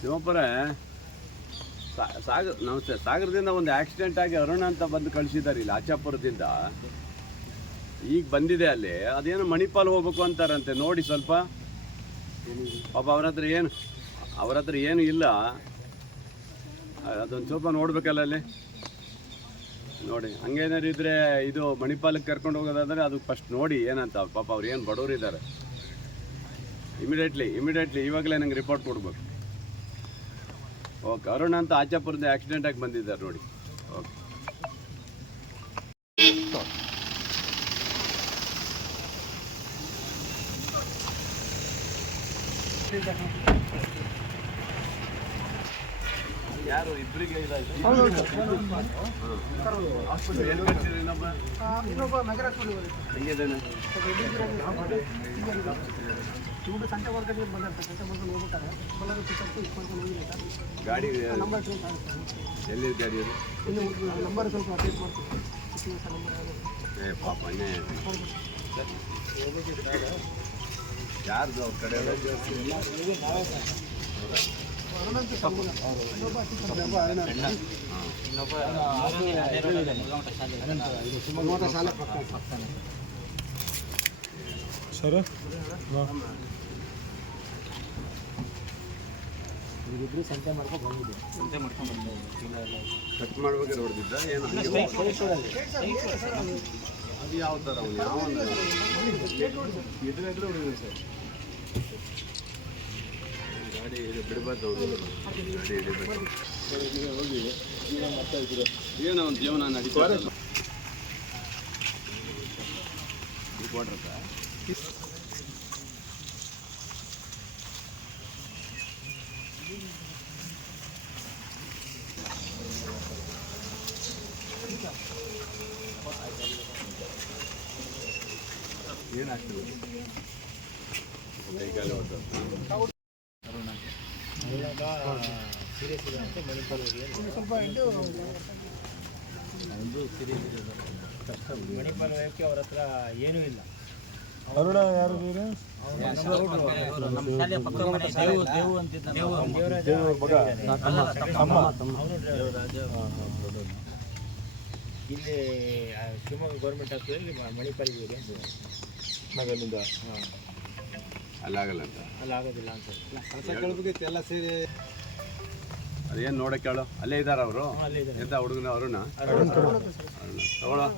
ಶಿವಪ್ಪರೇ, ನಮಸ್ತೆ. ಸಾಗರದಿಂದ ಒಂದು ಆಕ್ಸಿಡೆಂಟ್ ಆಗಿ ಅರುಣ ಅಂತ ಬಂದು ಕಳಿಸಿದ್ದಾರೆ ಇಲ್ಲಿ ಆಚಾಪುರದಿಂದ. ಈಗ ಬಂದಿದೆ ಅಲ್ಲಿ. ಅದೇನು ಮಣಿಪಾಲ್ ಹೋಗ್ಬೇಕು ಅಂತಾರಂತೆ. ನೋಡಿ ಸ್ವಲ್ಪ ಪಾಪ ಅವ್ರ ಹತ್ರ ಏನು ಇಲ್ಲ. ಅದೊಂದು ಸ್ವಲ್ಪ ನೋಡ್ಬೇಕಲ್ಲ ಅಲ್ಲಿ. ನೋಡಿ, ಹಂಗೇನಾರು ಇದ್ರೆ ಇದು ಮಣಿಪಾಲಕ್ಕೆ ಕರ್ಕೊಂಡು ಹೋಗೋದಾದ್ರೆ ಅದು ಫಸ್ಟ್ ನೋಡಿ ಏನಂತ. ಪಾಪ ಅವ್ರು ಏನು ಬಡವರು ಇದ್ದಾರೆ. ಇಮಿಡಿಯೇಟ್ಲಿ ಇವಾಗಲೇ ನಂಗೆ ರಿಪೋರ್ಟ್ ಕೊಡ್ಬೇಕು. ಓಕೆ, ಅರುಣ ಅಂತ ಆಚಾಪುರದ ಆಕ್ಸಿಡೆಂಟ್ ಆಗಿ ಬಂದಿದ್ದಾರೆ ನೋಡಿ. ಓಕೆ, ಯಾರು ಇಬ್ಬರಿಗೆ ಸಂತೆ ವರ್ಗಕ್ಕೆ ಬಂದಿರ್ತಾರೆ. ಸಂತೆ ಮಾಡ್ಕೊಂಡು ಹೋಗ್ಬೇಕಾದ್ರೆ ಬಳ್ಳಾರಿ ಪಿಕಪ್ ಇಟ್ಕೊಂಡು ಹೋಗಿಲ್ಲ ಗಾಡಿ. ನಂಬರ್ ಎಲ್ಲಿ ಗಾಡಿ ಅದು? ಇನ್ನು ನಂಬರ್ ಸ್ವಲ್ಪ ಅಪ್ಡೇಟ್ ಮಾಡ್ತೀವಿ. ನಂಬರ್ ಪಾಪ ಯಾರ್ದು ಅವ್ರ ಕಡೆ ಶಾಲೆ ಸರ್ ಇಬ್ಬರು ಸಂತೆ ಮಾಡ್ಕೊಂಡು ಬಂದಿದ್ದೆ. ಸಂತೆ ಮಾಡ್ಕೊಂಡು ಕಟ್ ಮಾಡ್ಬೇಕಾದ್ರೆ ಹೊಡೆದಿದ್ದ ಏನು? ಅದು ಯಾವ ಥರ ಅವನು ಎದುರೆದ್ರೆ ಹೊಡಿದ್ರು ಸರ್. ಗಾಡಿ ಬಿಡಬಾರ್ದು ಅವರು. ಗಾಡಿ ಹಿಡಿಬೇಕು. ಹೋಗಿ ಏನೋ ಒಂದು ಜೀವನ ನಡೀತಾರೆ. ಏನಾಗ್ತದೆ ಕೈಗಾಲ ಸೀರಿಯಸ್ ಇದೆ ಅಂತ ಮಣಿಪಾಲ್ ಸ್ವಲ್ಪ ಒಂದು ಸೀರಿಯಸ್ ಇದೆ. ಮಣಿಪಾಲ್ ಹೋಗೋಕ್ಕೆ ಅವ್ರ ಹತ್ರ ಏನೂ ಇಲ್ಲ. ಅರುಣ ಯಾರು ಬೇರೆ? ಇಲ್ಲಿ ಶಿವಮೊಗ್ಗ ಗೌರ್ಮೆಂಟ್ ಹಾಸ್ಪಿಟಲ್ ಮಣಿಪಾಲಿಗೆ ನಗರದಿಂದ ಅಲ್ಲಾಗಲ್ಲ ಅಂತ. ಅಲ್ಲಾಗೋದಿಲ್ಲ ಅಂತ ಎಲ್ಲ ಸೇರಿ ಅದೇನು ನೋಡಕ್ಕೆ ಹೇಳು. ಅಲ್ಲೇ ಇದ್ದಾರೆ ಅವರು. ಎಂತ ಹುಡುಗನ ಅರುಣ ತಗೊಳ್ಳೋ.